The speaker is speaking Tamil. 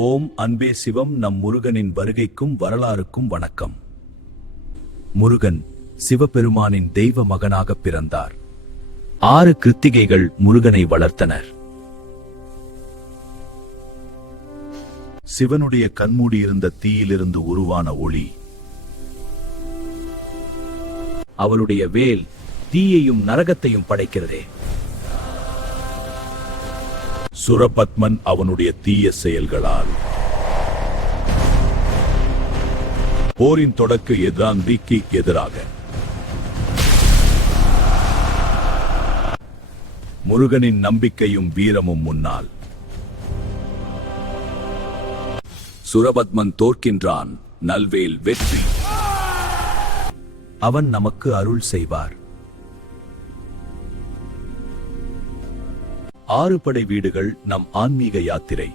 ஓம் அன்பே சிவம். நம் முருகனின் வருகைக்கும் வரலாறுக்கும் வணக்கம். முருகன் சிவபெருமானின் தெய்வ மகனாக பிறந்தார். 6 கிருத்திகைகள் முருகனை வளர்த்தனர். சிவனுடைய கண்மூடியிருந்த தீயிலிருந்து உருவான ஒளி, அவளுடைய வேல் தீயையும் நரகத்தையும் படைக்கிறதே. சுரபத்மன் அவனுடைய தீய செயல்களால் போரின் தொடக்க எதிராந்திக்கு எதிராக முருகனின் நம்பிக்கையும் வீரமும் முன்னால் சுரபத்மன் தோற்கின்றான். நல்வேல் வெற்றி. அவன் நமக்கு அருள் செய்வார். 6 படை வீடுகள் நம் ஆன்மீக யாத்திரை.